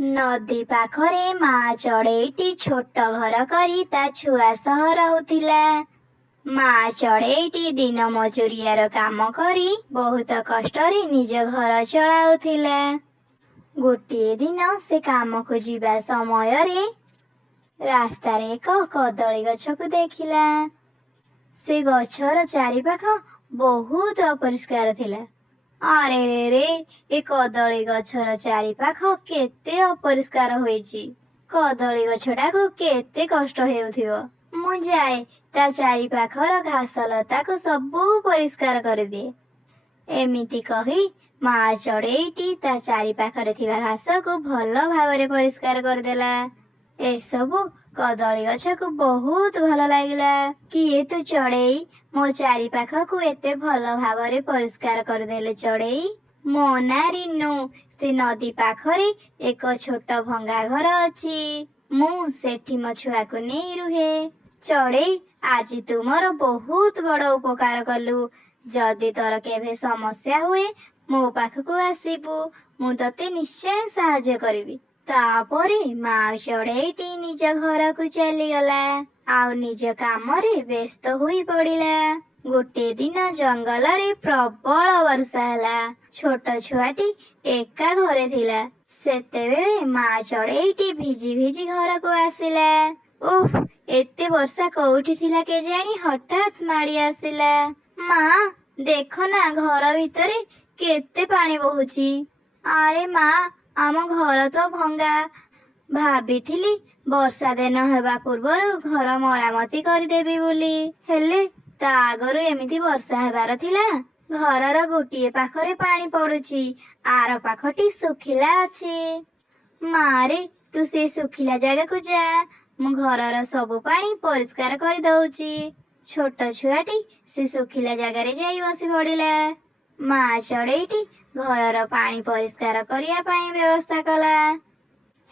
नदी पाखरे माँ चढ़ेईटी छोट घर करी ता छुआ सह रहुथिला। माँ चढ़ेईटी दिन मजुरियार काम करी बहुत कष्टरे निज घर चलाउथिला। गोटे दिन से काम को जीवा समय रे रास्तारे एक कदली गछकु देखिला। से गछर चारिपाख बहुत अपरिष्कार थिला। अरे रे रे ए कदली गछर चारिपाख केते अपरिष्कार होईची। कदली गछटाकु केते कष्ट हेउथिबो। मु जाए ता चारिपाखर घास लताकु सबु परिष्कार करदिए। एमिति कही माँ चढ़ेईटी ता चारिपाखरे थिबा घासकु भल भावरे परिष्कार करदेला। एसबु कदली गछकु बहुत भल लागिला। किए तू चढ़ेई मो चारिपाखकु एते भल भावरे परिष्कार करदेले चढ़ेई। मो ना रिनु से नदी पाखरे एक छोट भंगा घर अछि। मु सेठी मो छुआकु नेई रुहे। चढ़ेई आज तू मोर बहुत बड़ उपकार कलु। जदि तोर केभे समस्या हुए मो पाखकु आसीबु। मु तते निश्चय साहाय्य करिबि। तापरे माँ चढ़ेईटी निज घरकु चलीगला आउ निज कामरे व्यस्त होई पड़िला। गोटे दिन जंगलरे प्रबल वर्षा ହେଲା। छोट छुआटी एका घरे थिला। सेतेबेले माँ चढ़ेईटी भिजी भिजी घरकु आसिला। उफ एते वर्षा कोउठी थिला केजाणी हठात माड़ी आसिला। माँ देखो ना घर भितरे केते पानी बहुची। अरे माँ आम घर तो भंगा। भाबिथिली वर्षा दिन हेबा पूर्वरु घर मरामती करदेबी बोली। हेले ता आगरु एमिति वर्षा हेबार थिला। घरर गोटिए पाखरे पानी पड़ुची आर पाखटी सुखिला अछि। मारे तू से सुखिला जगाकु जा। मु घरर सबु पानी परिष्कार कर दउची। छोट छुआटी से सुखिला जगारे जाई बसी पड़िला। माँ चढ़ेईटी घरर पानी परिष्कार करिया पाई व्यवस्था कला।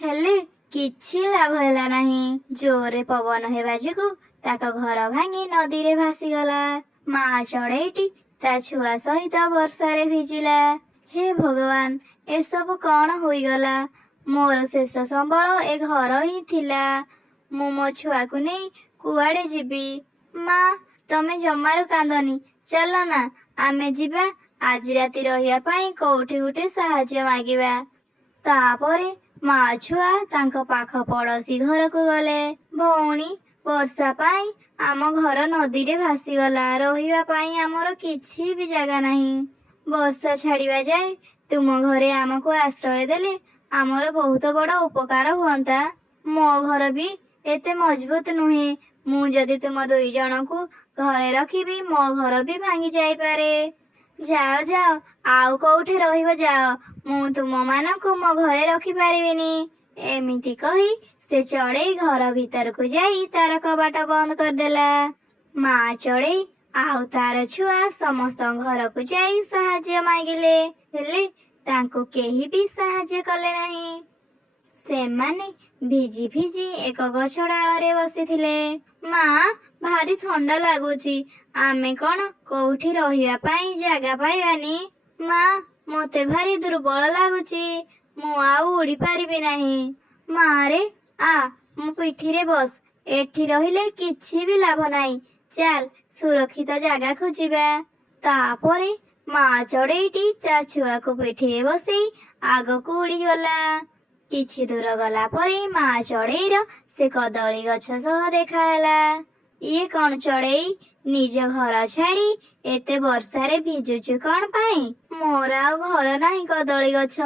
हेले किछि लाभ ହେଲା ନାହିଁ। जोरे पवन हेबा जोगु ताक घर भांगी नदी रे भासी गला। माँ चढ़ेईटी ता छुआ सहित वर्षारे भिजिला। हे भगवान ए सब कौन होई गला। मोर शेष संबल ए घर ही थिला। मु मो छुआकु नेई कुआडे जिबी। माँ तमे जमारु कांदनी। चलो ना आमे जिबा आज राति रहिया पाई कोउठी गुटे साहाय्य मागिबा। तापरे माँ छुआ तांको पाख पड़ोसी घरकु गले। भौणी वर्षा पाई आम घर नदी रे भासी गला। रहिबा पाई आमर किछि भी जागा नाही। वर्षा छाड़िबा जाए तुम घरे आमको आश्रय देले आमर बहुत बड़ उपकार हुअंता। मो घर भी एते मजबूत नुहे। मु जदि तुम दुई जनकु घरे रखिबी मो घर भी भांगी जाई पारे। जाओ जाओ आउ कोउठे रहिबो जाओ। मु तुम मानकु मो घरे रखि पारिबिनी। एमिति कही से चढ़ेई घर भीतरकु जाई तार कबाट बंद करदेला। माँ चढ़ेई आउ तार छुआ समस्त घरकु जाई साहाय्य मागिले। हेले तांको केही भी साहाय्य कले नाही। सेमाने भिजी भिजी एक गछ डाଳରେ बसिथिले। माँ भारी ठंडा लागुची। आमे कौन कोउठी रहिया पाई जागा पाइबानी। माँ मते भारी दुर्बल लागुची। मु आउ उड़ी पारिबि नाही। माँ रे आ मु पिठीरे बस। एठी रहिले किछि भी लाभ नाही। चाल सुरक्षित जागा खोजिबा। तापरे माँ चढ़ेईटी ता छुआको पिठीरे बसेई आगकु उड़ी गला। किछि दूर गला परे माँ चढ़ेईर से कदली गछ सह देखा ହେଲା। ये कौन चढ़ेई निज घर छाड़ी एते वर्षारे भिजुचु कौन पाई। मोर आउ घर नाही कदली गछ।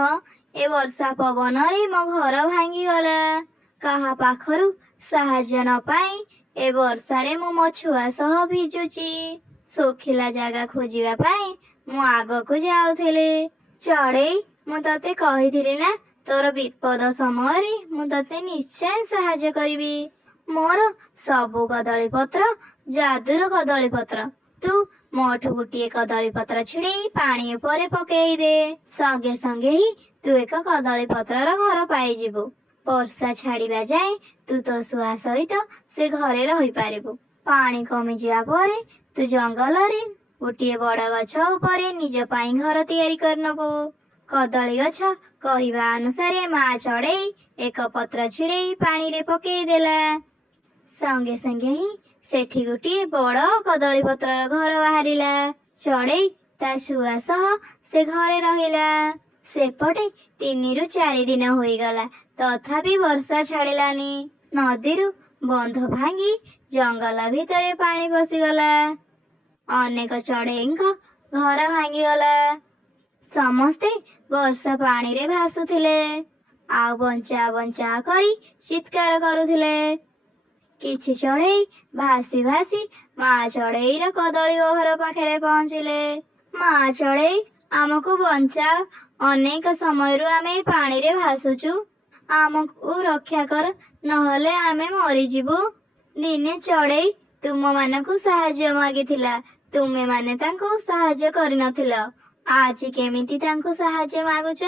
ए वर्षा पवन रे मो घर भांगी गला। काहा पाखरु साहाय्य न पाई ए वर्षारे मु मो छुआ सह भिजुची। सुखिला जागा खोजिबा पाई मु आगकु जाउथिले। चढ़ेई मु तते कहिथिली ना तोर विपद समय मु तते निश्चय साहाय्य करिबी। मोर सबु कदली पत्र जादुर कदली पत्र। तू मोठु गुटिए कदली पत्र छिड़ेई पानी उपरे पकेई दे। संगे संगे ही तू एक कदली पत्रर घर पाई जिबु। वर्षा छाड़िबा जाए तू तो सुआ सहित से घरे रही पारिबु। पानी कमी जिया परे तू जंगल रे गोटिए बड़ गछ उपरे निज पाई घर तैयारी करनबु। କଦଳୀ ଗଛ କହିବା ଅନୁସାରେ ମା ଚଢ଼େଇ ଏକ ପତ୍ର ଛିଡ଼େଇ ପାଣିରେ ପକେଇ ଦେଲା। ସଙ୍ଗେ ସଙ୍ଗେ ହିଁ ସେଠି ଗୋଟିଏ ବଡ଼ କଦଳୀ ପତ୍ରର ଘର ବାହାରିଲା। ଚଢ଼େଇ ତା ଛୁଆ ସହ ସେ ଘରେ ରହିଲା। ସେପଟେ 3ରୁ 4 ଦିନ ହୋଇଗଲା, ତଥାପି ବର୍ଷା ଛାଡ଼ିଲାନି। ନଦୀରୁ ବନ୍ଧ ଭାଙ୍ଗି ଜଙ୍ଗଲ ଭିତରେ ପାଣି ପଶିଗଲା। ଅନେକ ଚଢ଼େଇଙ୍କ ଘର ଭାଙ୍ଗିଗଲା। ସମସ୍ତେ ବର୍ଷା ପାଣିରେ ଭାସୁଥିଲେ, ଆଉ ବଞ୍ଚା ବଞ୍ଚା କରି ଚିତ୍କାର କରୁଥିଲେ। କିଛି ଚଢ଼େଇ ଭାସି ଭାସି ମା ଚଢ଼େଇର କଦଳୀ ଘର ପାଖରେ ପହଞ୍ଚିଲେ। ମା ଚଢ଼େଇ, ଆମକୁ ବଞ୍ଚାଅ, ଅନେକ ସମୟରୁ ଆମେ ପାଣିରେ ଭାସୁଛୁ, ଆମକୁ ରକ୍ଷା କର, ନହେଲେ ଆମେ ମରିଯିବୁ। ଦିନେ ଚଢ଼େଇ ତୁମମାନଙ୍କୁ ସାହାଯ୍ୟ ମାଗିଥିଲା, ତୁମେମାନେ ତାଙ୍କୁ ସାହାଯ୍ୟ କରିନଥିଲ। ଆଜି କେମିତି ତାଙ୍କୁ ସାହାଯ୍ୟ ମାଗୁଛ?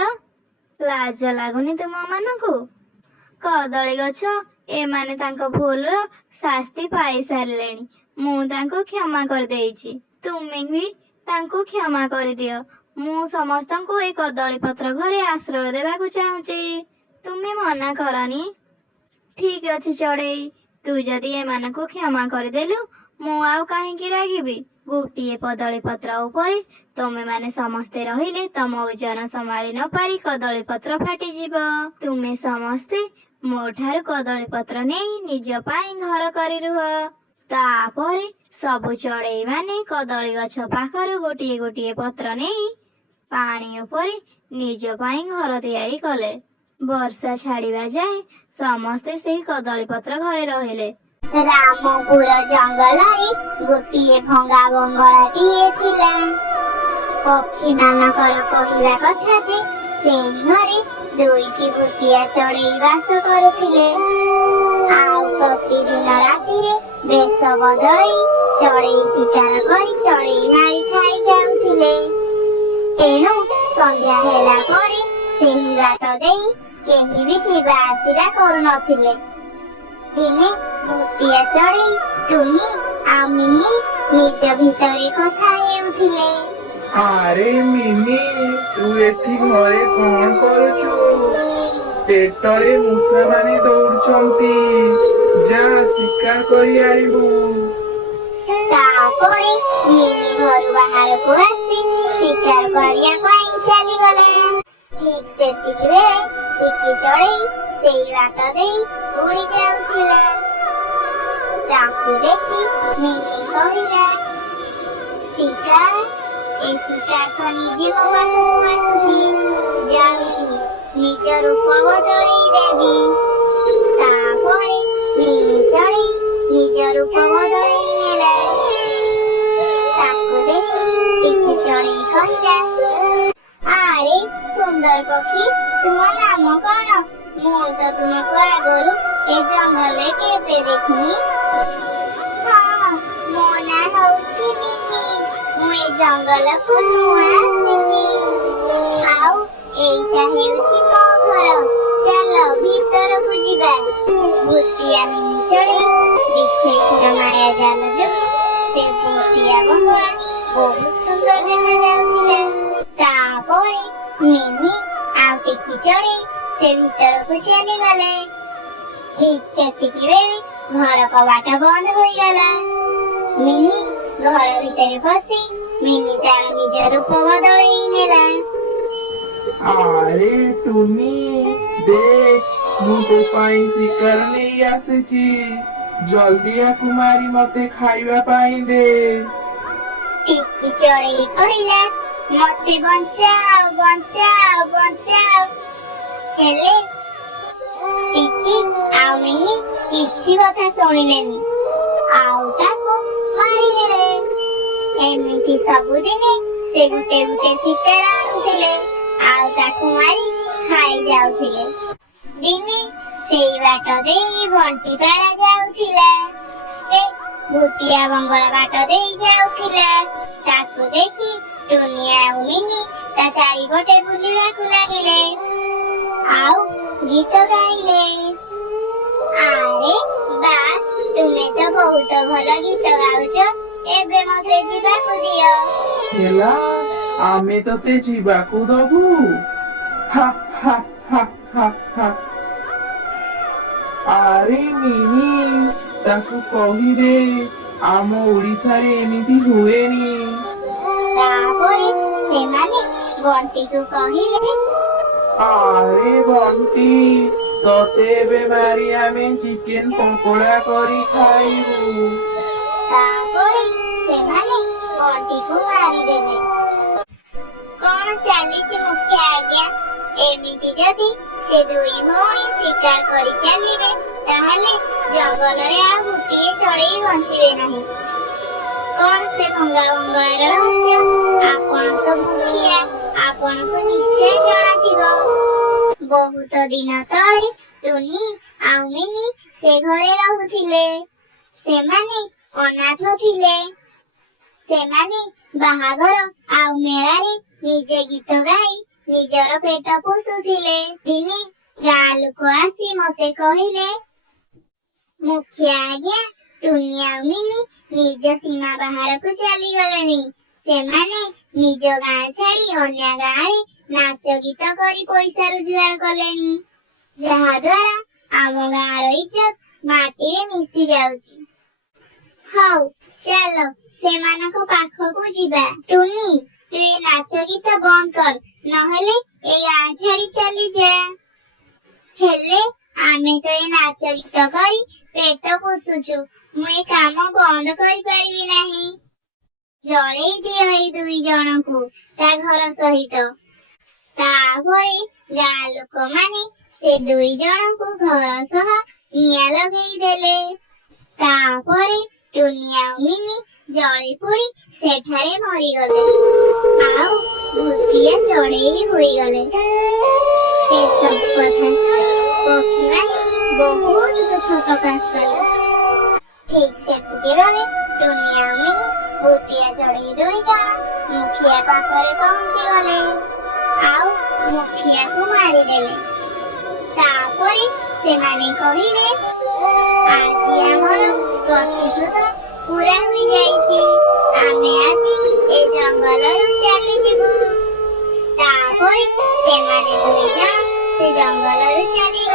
ଲାଜ ଲାଗୁନି ତୁମମାନଙ୍କୁ? କଦଳୀ ଗଛ, ଏମାନେ ତାଙ୍କ ଭୁଲର ଶାସ୍ତି ପାଇସାରିଲେଣି। ମୁଁ ତାଙ୍କୁ କ୍ଷମା କରିଦେଇଛି, ତୁମେ ବି ତାଙ୍କୁ କ୍ଷମା କରିଦିଅ। ମୁଁ ସମସ୍ତଙ୍କୁ ଏ କଦଳୀ ପତ୍ର ଘରେ ଆଶ୍ରୟ ଦେବାକୁ ଚାହୁଁଛି, ତୁମେ ମନା କରନି। ଠିକ୍ ଅଛି ଚଢ଼େଇ, ତୁ ଯଦି ଏମାନଙ୍କୁ କ୍ଷମା କରିଦେଲୁ, ମୁଁ ଆଉ କାହିଁକି ରାଗିବି? ଗୋଟିଏ କଦଳୀ ପତ୍ର ଉପରେ ତମେମାନେ ସମସ୍ତେ ରହିଲେ ତମ ଓଜନ ସମ୍ଭାଳି ନ ପାରି କଦଳୀ ପତ୍ର ଫାଟିଯିବ। ତୁମେ ସମସ୍ତେ ମୋ ଠାରୁ କଦଳୀ ପତ୍ର ନେଇ ନିଜ ପାଇଁ ଘର କରି ରୁହ। ତାପରେ ସବୁ ଚଢ଼େଇ ମାନେ କଦଳୀ ଗଛ ପାଖରୁ ଗୋଟିଏ ଗୋଟିଏ ପତ୍ର ନେଇ ପାଣି ଉପରେ ନିଜ ପାଇଁ ଘର ତିଆରି କଲେ। ବର୍ଷା ଛାଡ଼ିବା ଯାଏ ସମସ୍ତେ ସେହି କଦଳୀ ପତ୍ର ଘରେ ରହିଲେ। ରାମପୁର ଜଙ୍ଗଲରେ ଗୋଟିଏ ଭଙ୍ଗା ବଙ୍ଗଳାଟିଏ ଥିଲା। ପକ୍ଷୀ ମାନଙ୍କର କହିବା କଥା ଯେ ସେଇ ଘରେ 2ଟି ଭୁଟିଆ ଚଢ଼େଇ ବାସ କରୁଥିଲେ। ଆଉ ପ୍ରତିଦିନ ରାତିରେ ବେଶ ବଦଳେଇ ଚଢ଼େଇ ଶିକାର କରି ଚଢ଼େଇ ମାରି ଖାଇ ଯାଉଥିଲେ। ତେଣୁ ସନ୍ଧ୍ୟା ହେଲା ପରେ ସେହି ବାଟ ଦେଇ କେହି ବି ଯିବା ଆସିବା କରୁନଥିଲେ। ଦିନେ ଭୁଟିଆ ଚଢ଼େଇ ଟୁନି ଆଉ ମିନି ନିଜ ଭିତରେ କଥା ହେଉଥିଲେ। ଆରେ ମିନି, ତୁ ଏଠି ଘରେ କଣ କରୁଛୁ? ପେଟରେ ମୂଷାମାନେ ଦୌଡୁଛନ୍ତି, ଯା ଶିକାର କରି ଆଣିବୁ। ତାପରେ ମିନି ଘରୁ ବାହାରକୁ ଆସି ଶିକାର କରିବା ପାଇଁ ଚାଲିଗଲା। ଠିକ୍ ସେତିକି ବେଳେ ଟିକି ଚଢ଼େଇ ସେଇ ବାଟ ଦେଇ ଉଡ଼ି ଯାଉଥିଲା। ତାକୁ ଦେଖି ମିନି କହିଲା, ଶିକାର, ଏ ଶିକାର ତ ନିଜେ ମୋ ପାଖକୁ ଆସୁଛି, ଯାଉଛି ନିଜ ରୂପ ବଦଳେଇ ଦେବି। ତାପରେ ମିନି ଚଢ଼େଇ ନିଜ ରୂପ ବଦଳେଇ ନେଲା। ତାକୁ ଦେଖି ଟିକି ଚଢ଼େଇ କହିଲା, ଆରେ ସୁନ୍ଦର ପକ୍ଷୀ, ତୁମ ନାମ କଣ? ମୁଁ ତ ତୁମକୁ ଆଗରୁ ଏ ଜଙ୍ଗଲରେ କେବେ ଦେଖିନି। ହଁ, ମୋ ନାଁ ହଉଛି ମିନି, ମୁଁ ଏ ଜଙ୍ଗଲକୁ ନୂଆ ଆସିଛି। ଆଉ ଏଇଟା ହେଉଛି ମୋ ଘର, ଚାଲ ଭିତରକୁ ଯିବା। ଭୁଟିଆ ମିନି ଚଢ଼େଇ ବିଛେଇଥିବା ମାୟା ଜାଲ ଯୋଗୁଁ ସେ ଭୁଟିଆ ବଙ୍ଗଳା ବହୁତ ସୁନ୍ଦର ଦେଖାଯାଉଥିଲା। ତାପରେ ମିନି ଆଉ ଟିକି ଚଢ଼େଇ ସେ ଭିତରକୁ ଚାଲିଗଲେ। ଠିକ୍ ସେତିକି ବେଳେ ଘର କବାଟ ବନ୍ଦ ହୋଇଗଲା। ମିନି ଘର ଭିତରେ ପଶି ମିନି ତାର ନିଜ ରୂପ ବଦଳେଇ ନେଲା। ଆରେ ଟୁନି, ଦେଖ, ମୁଁ ତୋ ପାଇଁ ଶିକାର ନେଇ ଆସିଛି, ଜଲ୍ଦି ଆକୁ ମାରି ମତେ ଖାଇବା ପାଇଁ ଦେ। ଟିକି ଚଢ଼େଇ କହିଲା, ମତେ ବଞ୍ଚାଅ, ବଞ୍ଚାଅ, ବଞ୍ଚାଅ। ହେଲେ ଟିକି ଆଉ ମିନି କିଛି କଥା ଶୁଣିଲେନି, ଆଉ ତାକୁ ମାରିଦେଲେ। ଏମିତି ସବୁଦିନେ ସେ ଗୋଟେ ଗୋଟେ ଶିକାର ଆଣୁଥିଲେ, ଆଉ ତାକୁ ମାରି ଖାଇ ଯାଉଥିଲେ। ଦିନେ ସେଇ ବାଟ ଦେଇ ବଣ୍ଟି ପାରା ଯାଉଥିଲା। ସେ ଭୁଟିଆ ବଙ୍ଗଳା ବାଟ ଦେଇ ଯାଉଥିଲା। ତାକୁ ଦେଖି ଟୁନି ଆଉ ମିନି ତା ଚାରିପଟେ ବୁଲିବାକୁ ଲାଗିଲେ, ଆଉ ଗୀତ ଗାଇଲେ। ଆରେ ବା, ତୁମେ ତ ବହୁତ ଭଲ ଗୀତ ଗାଉଛ, ଏବେ ମତେ ଯିବାକୁ ଦିଅ। ହେଲା, ଆମେ ତତେ ଯିବାକୁ ଦବୁ? ha ha ha ha ha। ଆରେ ମିନି ତାକୁ କହିଦେ ଆମ ଓଡ଼ିଶାରେ ଏମିତି ହୁଏନି। ତାପରେ ସେମାନେ ବଣ୍ଟିକୁ କହିଲେ, ଆରେ ବଣ୍ଟି ତତେ ଏବେ ମାରି ଆମେ ଚିକେନ ପକୋଡା କରି ଖାଇବୁ। ତାପରେ ସେମାନେ ବଣ୍ଟିକୁ ମାରିଦେଲେ। କଣ ଚାଲିଛି ମୁଖିଆ ଆଜ୍ଞା? ଏମିତି ଯଦି ସେ ଦୁଇ ଭଉଣୀ ଶିକାର କରି ଚାଲିବେ ତାହେଲେ ଜଙ୍ଗଲରେ ଆଉ ଗୋଟିଏ ଚଢ଼େଇ ବଞ୍ଚିବେ ନାହିଁ। କଣ ସେ ଭଙ୍ଗା ବଙ୍ଗଳାର ରହସ୍ୟ? ଆପଣ ତ ମୁଖିଆ, ଆପଣଙ୍କୁ ନିଶ୍ଚୟ ଜଣାଥିବ। ବହୁତ ଦିନ ତଳେ ଟୁନି ଆଉ ମିନି ସେ ଘରେ ରହୁଥିଲେ। ସେମାନେ ଅନାଥ ଥିଲେ। ସେମାନେ ବାହାଘର ଆଉ ମେଳାରେ ନିଜେ ଗୀତ ଗାଇ ନିଜର ପେଟ ପୋଷୁଥିଲେ। ଦିନେ ଗାଁ ଲୋକ ଆସି ମତେ କହିଲେ, ମୁଖିଆ ଆଜ୍ଞା, ଟୁନି ଆଉ ମିନି ନିଜ ସୀମା ବାହାରକୁ ଚାଲିଗଲେଣି। ସେମାନେ ନିଜ ଗାଁ ଛାଡି ଅନ୍ୟ ଗାଁରେ ନାଚ ଗୀତ କରି ପଇସା ରୋଜଗାର କଲେଣି, ଯାହା ଦ୍ୱାରା ଆମ ଗାଁର ଇଜ୍ଜତ ମାଟିରେ ମିଶି ଯାଉଛି। ହଉ ଚାଲ ସେମାନଙ୍କ ପାଖକୁ ଯିବା। ଟୁନି, ତୁ ଏ ନାଚ ଗୀତ ବନ୍ଦ କର, ନହେଲେ ଏ ଗାଁ ଛାଡି ଚାଲିଯା। ହେଲେ ଆମେ ତ ଏ ନାଚ ଗୀତ କରି ପେଟ ପୋଷୁଛୁ, ମୁଁ ଏ କାମ ବନ୍ଦ କରିପାରିବି ନାହିଁ। ଜଳେଇ ଦିଅ ଏଇ ଦୁଇ ଜଣଙ୍କୁ ତା ଘର ସହିତ। ତାପରେ ଗାଁ ଲୋକମାନେ ସେ ଦୁଇ ଜଣଙ୍କୁ ଘର ସହ ନିଆଁ ଲଗେଇ ଦେଲେ। ତାପରେ ଟୁନି ଆଉ ମିନି ଜଳି ପୋଡି ସେଠାରେ ମରିଗଲେ ଆଉ ଭୂତିଆ ଚଢେଇ ହୋଇଗଲେ। ଏସବୁ କଥା ଶୁଣି ପକ୍ଷୀମାନେ ବହୁତ ଦୁଃଖ ପ୍ରକାଶ କଲେ। ଠିକ୍ ସେତିକି ବେଳେ ଟୁନି ଆଉ ମିନି ଭୂତିଆ ଚଢେଇ ଦୁଇ ଜଣ ମୁଖିଆ ପାଖରେ ପହଞ୍ଚିଗଲେ ଆଉ ମୁଖିଆକୁ ମାରିଦେଲେ। ତାପରେ ସେମାନେ କହିଲେ, ଆଜି ଆମର ପ୍ରତିଶୋଧ ପୁରା ହୋଇଯାଇଛି। ଆମେ ଆଜି ଏ ଜଙ୍ଗଲରୁ ଚାଲିଯିବୁ। ତାପରେ ସେମାନେ ଦୁଇ ଜଣ ସେ ଜଙ୍ଗଲରୁ ଚାଲିଗଲେ।